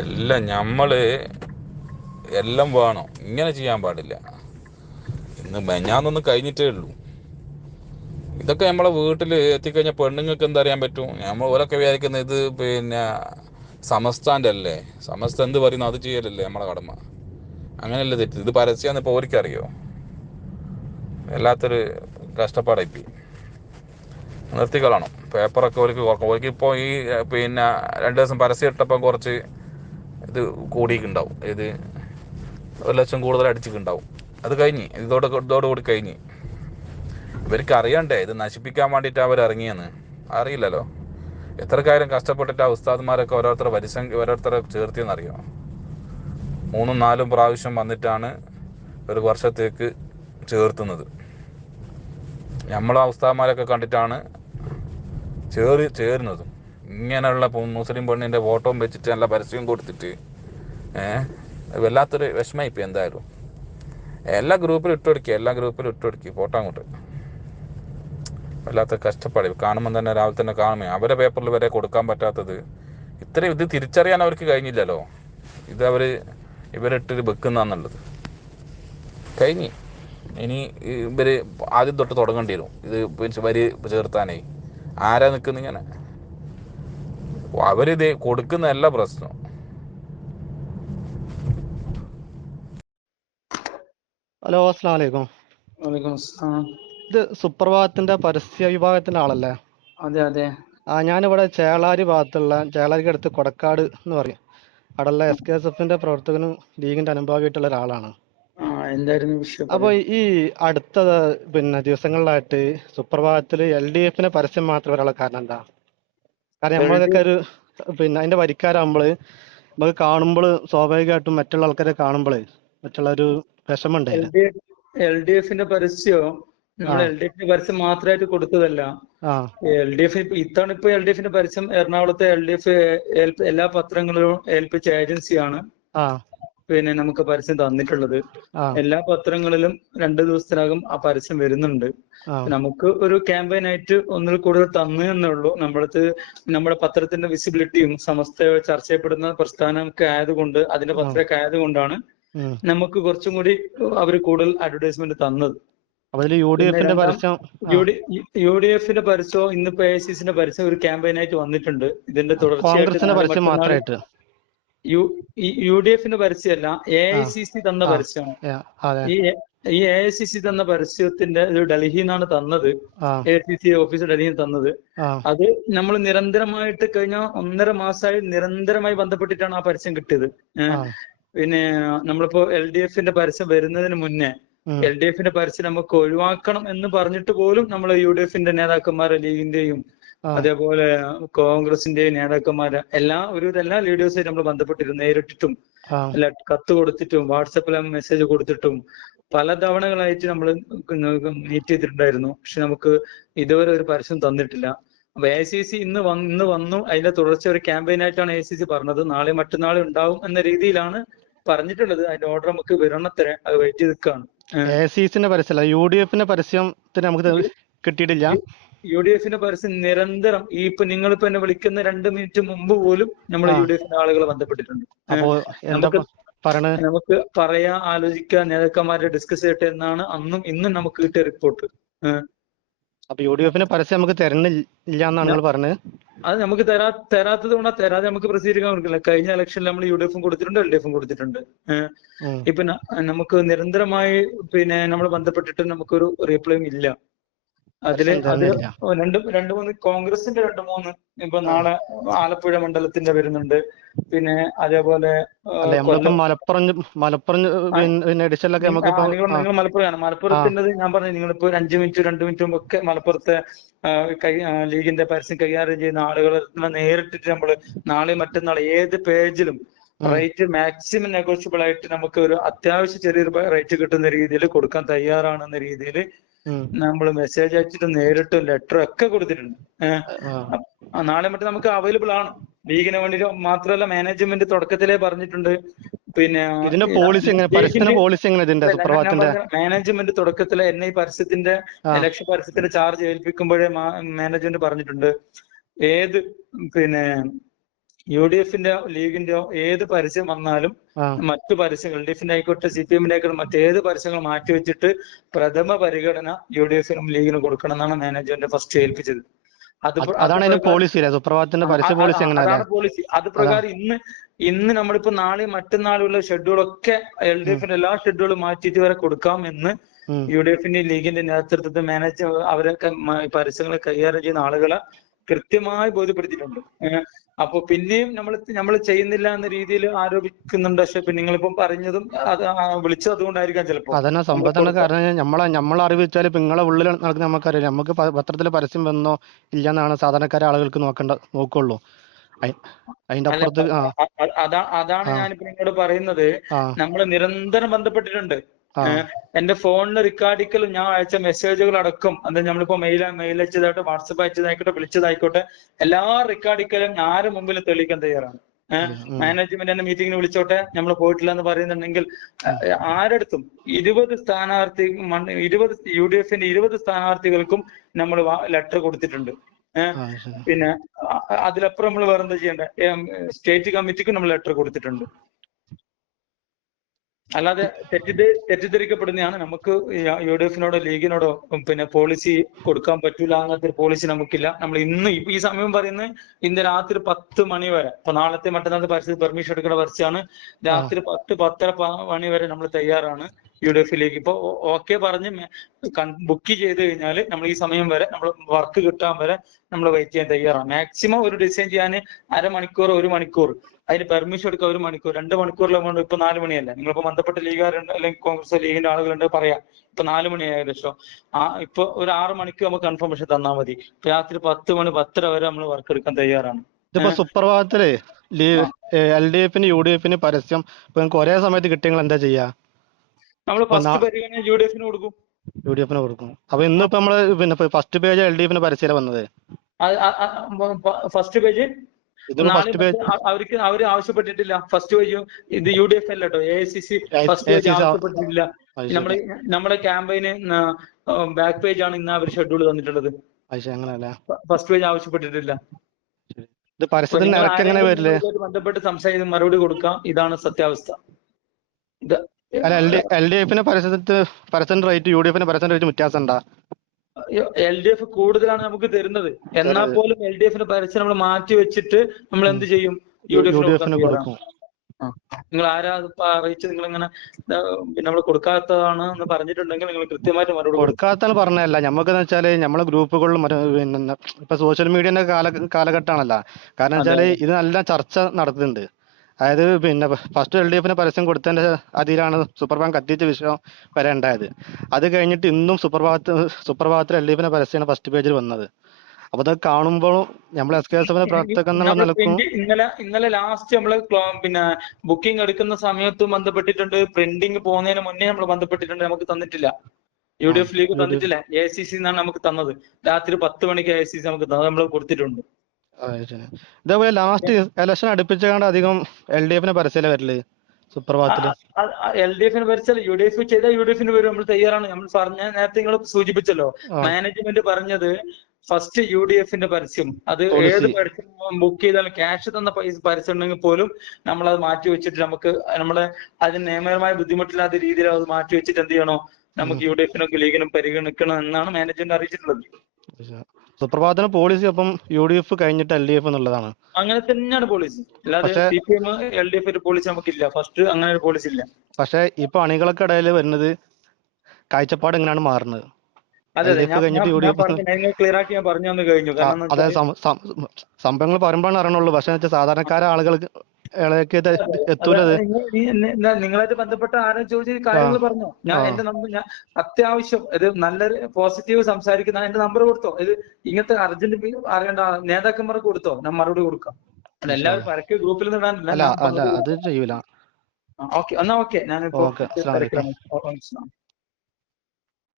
എല്ലാം നമ്മള് എല്ലാം വേണം, ഇങ്ങനെ ചെയ്യാൻ പാടില്ല. ഇന്ന് മെഞ്ഞാന്നൊന്നും കഴിഞ്ഞിട്ടേ ഉള്ളൂ. ഇതൊക്കെ നമ്മളെ വീട്ടിൽ എത്തിക്കഴിഞ്ഞാൽ പെണ്ണുങ്ങൾക്ക് എന്തറിയാൻ പറ്റും? നമ്മൾ ഓരൊക്കെ വിചാരിക്കുന്നത് ഇത് പിന്നെ സമസ്താൻ്റെ അല്ലേ, സമസ്ത എന്ത് പറയുന്നു അത് ചെയ്യലല്ലേ നമ്മളെ കടമ. അങ്ങനെയല്ലേ തെറ്റ്. ഇത് പരസ്യമാണെന്ന് ഇപ്പോൾ ഓർക്കറിയോ? വല്ലാത്തൊരു കഷ്ടപ്പാടായിപ്പോയി. നിർത്തിക്കളണം പേപ്പറൊക്കെ ഓർക്ക് ഇപ്പോൾ ഈ പിന്നെ 2 ദിവസം പരസ്യം ഇട്ടപ്പം കുറച്ച് ഇത് കൂടിയിട്ടുണ്ടാവും. ഇത് 1,00,000 കൂടുതൽ അടിച്ചിട്ടുണ്ടാവും. അത് കഴിഞ്ഞ് ഇതോടുകൂടി കഴിഞ്ഞ്. ഇവർക്ക് അറിയണ്ടേ ഇത് നശിപ്പിക്കാൻ വേണ്ടിയിട്ട് അവർ ഇറങ്ങിയെന്ന്? അറിയില്ലല്ലോ. എത്ര കാര്യം കഷ്ടപ്പെട്ടിട്ട് ആ ഉസ്താദ്മാരൊക്കെ ഓരോരുത്തരെ ചേർത്തിയെന്നറിയോ? 3-4 പ്രാവശ്യം വന്നിട്ടാണ് ഒരു വർഷത്തേക്ക് ചേർത്തുന്നത്. നമ്മൾ ആ ഉസ്താദ്മാരൊക്കെ കണ്ടിട്ടാണ് ചേരുന്നതും. ഇങ്ങനെയുള്ള മുസ്ലിം പെണ്ണിൻ്റെ ഫോട്ടോയും വെച്ചിട്ട് നല്ല പരസ്യം കൊടുത്തിട്ട് വല്ലാത്തൊരു വിഷമമായിപ്പോൾ. എന്തായാലും എല്ലാ ഗ്രൂപ്പിലും ഇട്ടുകൊടുക്കി ഫോട്ടോ അങ്ങോട്ട്. വല്ലാത്ത കഷ്ടപ്പാട് കാണുമ്പോൾ തന്നെ, രാവിലെ തന്നെ കാണുമേ അവരെ പേപ്പറിൽ വരെ കൊടുക്കാൻ പറ്റാത്തത്. ഇത്രയും ഇത് തിരിച്ചറിയാൻ അവർക്ക് കഴിഞ്ഞില്ലല്ലോ. ഇത് ഇവരിട്ട് വെക്കുന്നതാന്നുള്ളത് കഴിഞ്ഞ്. ഇനി ഇവർ ആദ്യം തൊട്ട് തുടങ്ങേണ്ടി വരും ഇത് വരി ചേർത്താനേ. ആരാ നിൽക്കുന്നിങ്ങനെ? അവരിത് കൊടുക്കുന്നതല്ല പ്രശ്നം. ഹലോ, അസ്സലാമു അലൈക്കും. വലൈക്കും അസ്സലാം. ഇത് സുപ്രഭാതത്തിന്റെ പരസ്യ വിഭാഗത്തിന്റെ ആളല്ലേ? അതെ. ഞാനിവിടെ ചേളാരിക്ക് അടുത്ത് കൊടക്കാട് എന്ന് പറയും. അവിടെയുള്ള SKSFന്റെ പ്രവർത്തകനും ലീഗിന്റെ അനുഭാവിയായിട്ടുള്ള ഒരാളാണ്. എന്തായിരുന്നു വിഷയം? അപ്പൊ ഈ അടുത്ത ദിവസങ്ങളിലായിട്ട് സുപ്രഭാതത്തില് LDF പരസ്യം മാത്രം വരാനുള്ള കാരണം എന്താ? കാരണം നമ്മളതൊക്കെ ഒരു അതിന്റെ വരിക്കാരാകുമ്പോള് നമുക്ക് കാണുമ്പോൾ സ്വാഭാവികമായിട്ടും മറ്റുള്ള ആൾക്കാരെ കാണുമ്പോളേ മറ്റുള്ള ഒരു വിഷമുണ്ട്. LDF പരസ്യം നമ്മൾ LDF പരസ്യം മാത്രമായിട്ട് കൊടുത്തതല്ല. LDF ഇത്തവണ ഇപ്പൊ LDF പരസ്യം എറണാകുളത്തെ LDF എല്ലാ പത്രങ്ങളിലും ഏൽപ്പിച്ച ഏജൻസിയാണ് പിന്നെ നമുക്ക് പരസ്യം തന്നിട്ടുള്ളത്. എല്ലാ പത്രങ്ങളിലും 2 ദിവസത്തിനകം ആ പരസ്യം വരുന്നുണ്ട്. നമുക്ക് ഒരു ക്യാമ്പയിൻ ആയിട്ട് ഒന്നിൽ കൂടുതൽ തന്നു എന്നുള്ളൂ. നമ്മുടെ പത്രത്തിന്റെ വിസിബിലിറ്റിയും സമസ്ത ചർച്ച ചെയ്യപ്പെടുന്ന പ്രസ്ഥാനമൊക്കെ ആയതുകൊണ്ട്, അതിന്റെ പത്രമൊക്കെ ആയതുകൊണ്ടാണ് നമുക്ക് കുറച്ചും കൂടി അവർ കൂടുതൽ അഡ്വർടൈസ്മെന്റ് തന്നത്. UDF പരസ്യം ഇന്നിപ്പോ AICC പരസ്യം ഒരു ക്യാമ്പയിൻ ആയിട്ട് വന്നിട്ടുണ്ട്. ഇതിന്റെ തുടർച്ചയായിട്ട് UDF പരസ്യമല്ല, AICC തന്ന പരസ്യമാണ്. ഈ AICC തന്ന പരസ്യത്തിന്റെ ഒരു ഡൽഹിയിൽ നിന്നാണ് തന്നത്. AICC ഓഫീസ് ഡൽഹിയിൽ തന്നത്. അത് നമ്മൾ നിരന്തരമായിട്ട് കഴിഞ്ഞ 1.5 മാസമായി നിരന്തരമായി ബന്ധപ്പെട്ടിട്ടാണ് ആ പരസ്യം കിട്ടിയത്. പിന്നെ നമ്മളിപ്പോ LDF പരസ്യം വരുന്നതിന് മുന്നേ LDF പരസ്യം നമുക്ക് ഒഴിവാക്കണം എന്ന് പറഞ്ഞിട്ട് പോലും നമ്മൾ UDF നേതാക്കന്മാരെ, ലീഗിന്റെയും അതേപോലെ കോൺഗ്രസിന്റെയും നേതാക്കന്മാരെ എല്ലാ ലീഡേഴ്സായിട്ട് നമ്മൾ ബന്ധപ്പെട്ടിരുന്നു. നേരിട്ടിട്ടും കത്ത് കൊടുത്തിട്ടും വാട്സപ്പിൽ മെസ്സേജ് കൊടുത്തിട്ടും പല തവണകളായിട്ട് നമ്മൾ മീറ്റ് ചെയ്തിട്ടുണ്ടായിരുന്നു. പക്ഷെ നമുക്ക് ഇതുവരെ ഒരു പരസ്യം തന്നിട്ടില്ല. അപ്പൊ AICC ഇന്ന് വന്നു. അതിന്റെ തുടർച്ച ഒരു ക്യാമ്പയിൻ ആയിട്ടാണ് AICC പറഞ്ഞത്. നാളെ മറ്റന്നാളെ ഉണ്ടാവും എന്ന രീതിയിലാണ് പറഞ്ഞിട്ടുള്ളത്. അതിന്റെ ഓർഡർ നമുക്ക് വരണത്തരെ അത് വെയിറ്റ് ചെയ്ത് നിൽക്കുകയാണ്. AICC പരസ്യമല്ല, UDF പരസ്യത്തിന് നമുക്ക് കിട്ടിയിട്ടില്ല. UDF പരസ്യം നിരന്തരം ഇപ്പൊ നിങ്ങളിപ്പോ എന്നെ വിളിക്കുന്ന 2 മിനിറ്റ് മുമ്പ് പോലും നമ്മൾ UDF ആളുകൾ ബന്ധപ്പെട്ടിട്ടുണ്ട്. നമുക്ക് പറയാ, ആലോചിക്കുക, നേതാക്കന്മാരെ ഡിസ്കസ് ചെയ്യട്ടെ എന്നാണ് അന്നും ഇന്നും നമുക്ക് കിട്ടിയ റിപ്പോർട്ട്. അപ്പൊ UDF പരസ്യം നമുക്ക് തരുന്നില്ല എന്നാണ് പറഞ്ഞത്. അത് നമുക്ക് തരാത്തത് കൊണ്ടാ. തരാതെ നമുക്ക് പ്രസിദ്ധീകരിക്കാൻ കൊടുക്കില്ല. കഴിഞ്ഞ ഇലക്ഷനിൽ നമ്മൾ UDF കൊടുത്തിട്ടുണ്ട്, LDF കൊടുത്തിട്ടുണ്ട്. ഇപ്പൊ നമുക്ക് നിരന്തരമായി പിന്നെ നമ്മൾ ബന്ധപ്പെട്ടിട്ട് നമുക്കൊരു റീപ്ലൈയും ഇല്ല. അത് 2-3 കോൺഗ്രസിന്റെ 2-3 ഇപ്പൊ നാളെ ആലപ്പുഴ മണ്ഡലത്തിന്റെ വരുന്നുണ്ട്. പിന്നെ അതേപോലെ നിങ്ങൾ മലപ്പുറമാണ്. മലപ്പുറത്തിൻ്റെത് ഞാൻ പറഞ്ഞു, നിങ്ങളിപ്പോ 2 മിനിറ്റും ഒക്കെ മലപ്പുറത്തെ ലീഗിന്റെ പരസ്യം കൈകാര്യം ചെയ്യുന്ന ആളുകളെ നേരിട്ടിട്ട് നമ്മള് നാളെ മറ്റന്നാൾ ഏത് പേജിലും റേറ്റ് മാക്സിമം നെഗോഷ്യബിൾ ആയിട്ട് നമുക്ക് ഒരു അത്യാവശ്യം ചെറിയൊരു റേറ്റ് കിട്ടുന്ന രീതിയിൽ കൊടുക്കാൻ തയ്യാറാണെന്ന രീതിയിൽ നമ്മൾ മെസ്സേജ് അയച്ചിട്ട് നേരിട്ടും ലെറ്ററും ഒക്കെ കൊടുത്തിട്ടുണ്ട്. നാളെ മറ്റേ നമുക്ക് അവൈലബിൾ ആണ്. ലീഗിന് വേണ്ടി മാത്രമല്ല, മാനേജ്മെന്റ് തുടക്കത്തിലേ പറഞ്ഞിട്ടുണ്ട്. പിന്നെ മാനേജ്മെന്റ് തുടക്കത്തിലെ എന്നെ ഈ പരസ്യത്തിന്റെ ഇലക്ഷൻ പരസ്യത്തിന്റെ ചാർജ് ഏൽപ്പിക്കുമ്പോഴേ മാനേജ്മെന്റ് പറഞ്ഞിട്ടുണ്ട്, ഏത് പിന്നെ UDF-ന്റെ ലീഗിന്റെയോ ഏത് പരസ്യം വന്നാലും മറ്റു പരസ്യങ്ങൾ LDF ആയിക്കോട്ടെ CPM ആയിക്കോട്ടെ മറ്റേത് പരസ്യങ്ങൾ മാറ്റിവെച്ചിട്ട് പ്രഥമ പരിഗണന UDF-നും ലീഗിനും കൊടുക്കണം എന്നാണ് മാനേജ്മെന്റ് ഫസ്റ്റ് ഏൽപ്പിച്ചത്. അതാണ് പോളിസി, സുപ്രഭാതത്തിന്റെ പരസ്യ പോളിസി. അതാണ് പോളിസി. അത് പ്രകാരം ഇന്ന് നമ്മളിപ്പോ നാളെ മറ്റന്നാളുള്ള ഷെഡ്യൂളൊക്കെ LDF-ന്റെ എല്ലാ ഷെഡ്യൂളും മാറ്റിയിട്ട് വരെ കൊടുക്കാമെന്ന് UDF-ന്റെ ലീഗിന്റെ നേതൃത്വത്തിൽ അവരൊക്കെ പരസ്യങ്ങളെ കൈകാര്യം ചെയ്യുന്ന ആളുകളെ കൃത്യമായി ബോധ്യപ്പെടുത്തിയിട്ടുണ്ട്. അപ്പൊ പിന്നെയും നമ്മൾ ചെയ്യുന്നില്ല എന്ന രീതിയിൽ ആരോപിക്കുന്നുണ്ട്. പക്ഷെ നിങ്ങളിപ്പം പറഞ്ഞതും അത് വിളിച്ചത് അതുകൊണ്ടായിരിക്കാം ചിലപ്പോ. അതന്നെ സംഭവത്തിന്റെ കാരണം നമ്മളെ അറിവിച്ചാൽ ഇപ്പൊ നിങ്ങളെ ഉള്ളിൽ നടക്കുന്ന നമുക്കറിയാം. നമുക്ക് പത്രത്തിൽ പരസ്യം വന്നോ ഇല്ലെന്നാണ് സാധാരണക്കാരെ ആളുകൾക്ക് നോക്കുള്ളൂ. അതിന്റെ അപ്പുറത്ത് അതാണ് ഞാനിപ്പോ നിങ്ങളോട് പറയുന്നത്. നമ്മൾ നിരന്തരം ബന്ധപ്പെട്ടിട്ടുണ്ട്. എന്റെ ഫോണിൽ റെക്കോർഡിക്കലും ഞാൻ അയച്ച മെസ്സേജുകൾ അടക്കം, അത് നമ്മളിപ്പോ മെയിൽ അയച്ചതായിട്ട് വാട്സപ്പ് അയച്ചതായിക്കോട്ടെ വിളിച്ചതായിക്കോട്ടെ എല്ലാ റെക്കോർഡിക്കലും ആരെ മുമ്പിൽ തെളിയിക്കാൻ തയ്യാറാണ്. മാനേജ്മെന്റ് എന്നെ മീറ്റിംഗിന് വിളിച്ചോട്ടെ, നമ്മൾ പോയിട്ടില്ല എന്ന് പറയുന്നുണ്ടെങ്കിൽ ആരടുത്തും 20 UDF-ന്റെ 20 സ്ഥാനാർത്ഥികൾക്കും നമ്മൾ ലെറ്റർ കൊടുത്തിട്ടുണ്ട്. പിന്നെ അതിലപ്പുറം നമ്മൾ വേറെ എന്താ ചെയ്യേണ്ടത്? സ്റ്റേറ്റ് കമ്മിറ്റിക്കും നമ്മൾ ലെറ്റർ കൊടുത്തിട്ടുണ്ട്. അല്ലാതെ തെറ്റിദ്ധരിക്കപ്പെടുന്നതാണ്. നമുക്ക് UDF-നോടോ ലീഗിനോടോ പിന്നെ പോളിസി കൊടുക്കാൻ പറ്റൂല, അങ്ങനത്തെ ഒരു പോളിസി നമുക്കില്ല. നമ്മൾ ഇന്ന് ഈ സമയം പറയുന്നത് ഇന്ന് രാത്രി 10 മണി വരെ, ഇപ്പൊ നാളത്തെ മറ്റന്നാളത്തെ പരസ്യത്തിൽ പെർമിഷൻ എടുക്കുന്ന പരസ്യമാണ്. രാത്രി 10-10:30 മണി വരെ നമ്മൾ തയ്യാറാണ്. UDF ലീഗ് ഇപ്പൊ ഓക്കെ പറഞ്ഞ് ബുക്ക് ചെയ്ത് കഴിഞ്ഞാൽ നമ്മൾ ഈ സമയം വരെ നമ്മൾ വർക്ക് കിട്ടാൻ വരെ നമ്മൾ വെയിറ്റ് ചെയ്യാൻ തയ്യാറാണ്. മാക്സിമം ഒരു ഡിസൈൻ ചെയ്യാൻ അരമണിക്കൂർ 1 മണിക്കൂർ, അതിന് പെർമിഷൻ എടുക്കുക 1 മണിക്കൂർ 2 മണിക്കൂറിലും. ഇപ്പൊ 4 മണിയല്ല, നിങ്ങളിപ്പോ ബന്ധപ്പെട്ട ലീഗുകാരുണ്ട് അല്ലെങ്കിൽ കോൺഗ്രസ് ലീഗിന്റെ ആളുകളുണ്ട് പറയാം. ഇപ്പൊ 4 മണി ഏകദേശം. ഇപ്പൊ ഒരു 6 മണിക്ക് നമുക്ക് കൺഫർമേഷൻ തന്നാൽ മതി. രാത്രി 10 മണി 10:30 വരെ നമ്മൾ വർക്ക് എടുക്കാൻ തയ്യാറാണ്. ഇതിപ്പോ സുപ്രഭാതത്തില് LDF-ന് UDF-ന് പരസ്യം ഇപ്പൊ ഒരേ സമയത്ത് കിട്ടിയെങ്കിൽ എന്താ ചെയ്യാ? നമ്മൾ ഫസ്റ്റ് പരിഗണന UDF-ന് കൊടുക്കും. അപ്പൊ ഇന്നിപ്പോ നമ്മള് പിന്നെ ഫസ്റ്റ് പേജ് LDF-ന് പരസ്യം വന്നത്. ഫസ്റ്റ് പേജ് അവര് ആവശ്യപ്പെട്ടിട്ടില്ല. ഫസ്റ്റ് പേജ് ഇത് UDF അല്ല കേട്ടോ, AICC ഫസ്റ്റ് പേജ് ആവശ്യപ്പെട്ടിട്ടില്ല. നമ്മുടെ ക്യാമ്പയിന് ബാക്ക് പേജ് ആണ് ഇന്ന് അവർ ഷെഡ്യൂൾ തന്നിട്ടുള്ളത്. ഫസ്റ്റ് പേജ് ആവശ്യപ്പെട്ടിട്ടില്ല. ബന്ധപ്പെട്ട് സംസാരിച്ച് മറുപടി കൊടുക്കാം. ഇതാണ് സത്യാവസ്ഥ. LDF-ന് പരസ്യത്തിന്റെ റേറ്റ് UDF-ന് പരസ്യത്തിന്റെ റേറ്റ് വ്യത്യാസം ഉണ്ടാ? LDF കൂടുതലാണ് നമുക്ക് തരുന്നത്. എന്നാൽ പോലും LDF-ന് പരസ്യം നമ്മൾ മാറ്റി വെച്ചിട്ട് നമ്മൾ എന്ത് ചെയ്യും? UDF-ന് കൊടുക്കും. നിങ്ങൾ ആരാ അറിയിച്ച് നിങ്ങൾ ഇങ്ങനെ നമ്മൾ കൊടുക്കാത്തതാണ് എന്ന് പറഞ്ഞിട്ടുണ്ടെങ്കിൽ നിങ്ങൾ കൃത്യമായിട്ട് മറുപടി കൊടുക്കാത്താണ് പറഞ്ഞല്ല. ഞമ്മക്കെന്ന് വെച്ചാല് നമ്മളെ ഗ്രൂപ്പുകളിലും പിന്നെ ഇപ്പൊ സോഷ്യൽ മീഡിയന്റെ കാലഘട്ടമാണല്ലോ. കാരണം വെച്ചാല് ഇത് നല്ല ചർച്ച നടത്തുന്നുണ്ട്. അതായത് പിന്നെ ഫസ്റ്റ് LDF-ന് പരസ്യം കൊടുത്തതിന്റെ അതിലാണ് സുപ്രഭാതം കത്തിച്ച വിഷയം വരെ ഉണ്ടായത്. അത് കഴിഞ്ഞിട്ട് ഇന്നും സുപ്രഭാതത്തിൽ LDF-ന് പരസ്യമാണ് ഫസ്റ്റ് പേജിൽ വന്നത്. അപ്പൊ അത് കാണുമ്പോഴും നമ്മൾ SKSF പ്രവർത്തകർ എന്നുള്ള നിലക്കും ഇന്നലെ ലാസ്റ്റ് നമ്മള് പിന്നെ ബുക്കിംഗ് എടുക്കുന്ന സമയത്തും ബന്ധപ്പെട്ടിട്ടുണ്ട്. പ്രിന്റിംഗ് പോകുന്നതിന് മുന്നേ നമ്മൾ ബന്ധപ്പെട്ടിട്ടുണ്ട്. നമുക്ക് തന്നിട്ടില്ല. UDF ലീഗ് തന്നിട്ടില്ല. AICC എന്നാണ് നമുക്ക് തന്നത്. രാത്രി 10 മണിക്ക് AICC നമുക്ക് നമ്മൾ കൊടുത്തിട്ടുണ്ട്. ഇതേപോലെ ലാസ്റ്റ് ഇലക്ഷൻ അടുപ്പിച്ചാണ്ട് അധികം LDF-ന് പരസ്യം വരല് സുപ്രഭാതത്തില്. LDF-ന് പരസ്യം UDF ചെയ്താൽ UDF-ന് വരും. നമ്മൾ തയ്യാറാണ്. നമ്മൾ പറഞ്ഞ നേരത്തെ നിങ്ങൾ സൂചിപ്പിച്ചല്ലോ, മാനേജ്മെന്റ് പറഞ്ഞത് ഫസ്റ്റ് UDF-ന്റെ പരസ്യം, അത് ഏത് പരസ്യം ബുക്ക് ചെയ്താലും ക്യാഷ് തന്ന പരസ്യം ഉണ്ടെങ്കിൽ പോലും നമ്മൾ അത് മാറ്റി വെച്ചിട്ട് നമുക്ക് നമ്മളെ അതിന് നിയമപരമായ ബുദ്ധിമുട്ടില്ലാത്ത രീതിയിൽ അത് മാറ്റി വെച്ചിട്ട് എന്ത് ചെയ്യണോ, നമുക്ക് UDF-നും ലീഗിനും പരിഗണിക്കണം എന്നാണ് മാനേജ്മെന്റ് അറിയിച്ചിട്ടുള്ളത്. സുപ്രഭാതത്തിന് പോളിസി അപ്പം UDF കഴിഞ്ഞിട്ട് LDF എന്നുള്ളതാണ്. അങ്ങനെ തന്നെയാണ് പോളിസി. അല്ലാതെ CPM LDF ഒരു പോളിസി നമുക്കില്ല. ഫസ്റ്റ് അങ്ങനെ ഒരു പോളിസി ഇല്ല. പക്ഷെ ഇപ്പൊ അണികൾക്ക് ഇടയിൽ വരുന്നത് കാഴ്ചപ്പാട് എങ്ങനെയാണ് മാറുന്നത്? ക്ലിയർ ആക്കി ഞാൻ പറഞ്ഞു തന്നു കഴിഞ്ഞു. അതായത് സംഭവങ്ങൾ പറയുമ്പോഴാണ് അറിയണുള്ളൂ. പക്ഷെ സാധാരണക്കാരെ ആളുകൾക്ക് എത്തൂലത്. നിങ്ങളായിട്ട് ബന്ധപ്പെട്ട ആരും ചോദിച്ച കാര്യങ്ങൾ പറഞ്ഞോ. ഞാൻ അത്യാവശ്യം ഇത് നല്ലൊരു പോസിറ്റീവ് സംസാരിക്കുന്ന എന്റെ നമ്പർ കൊടുത്തോ. ഇത് ഇങ്ങനത്തെ അർജന്റ് അറിയേണ്ട നേതാക്കന്മാർക്ക് കൊടുത്തോ, ഞാൻ മറുപടി കൊടുക്കാം. എല്ലാവരും പരക്കെ ഗ്രൂപ്പിൽ ഇടാനില്ല. അത് ചെയ്യൂല. ഓക്കെ എന്നാ ഓക്കെ. ഞാനിപ്പോ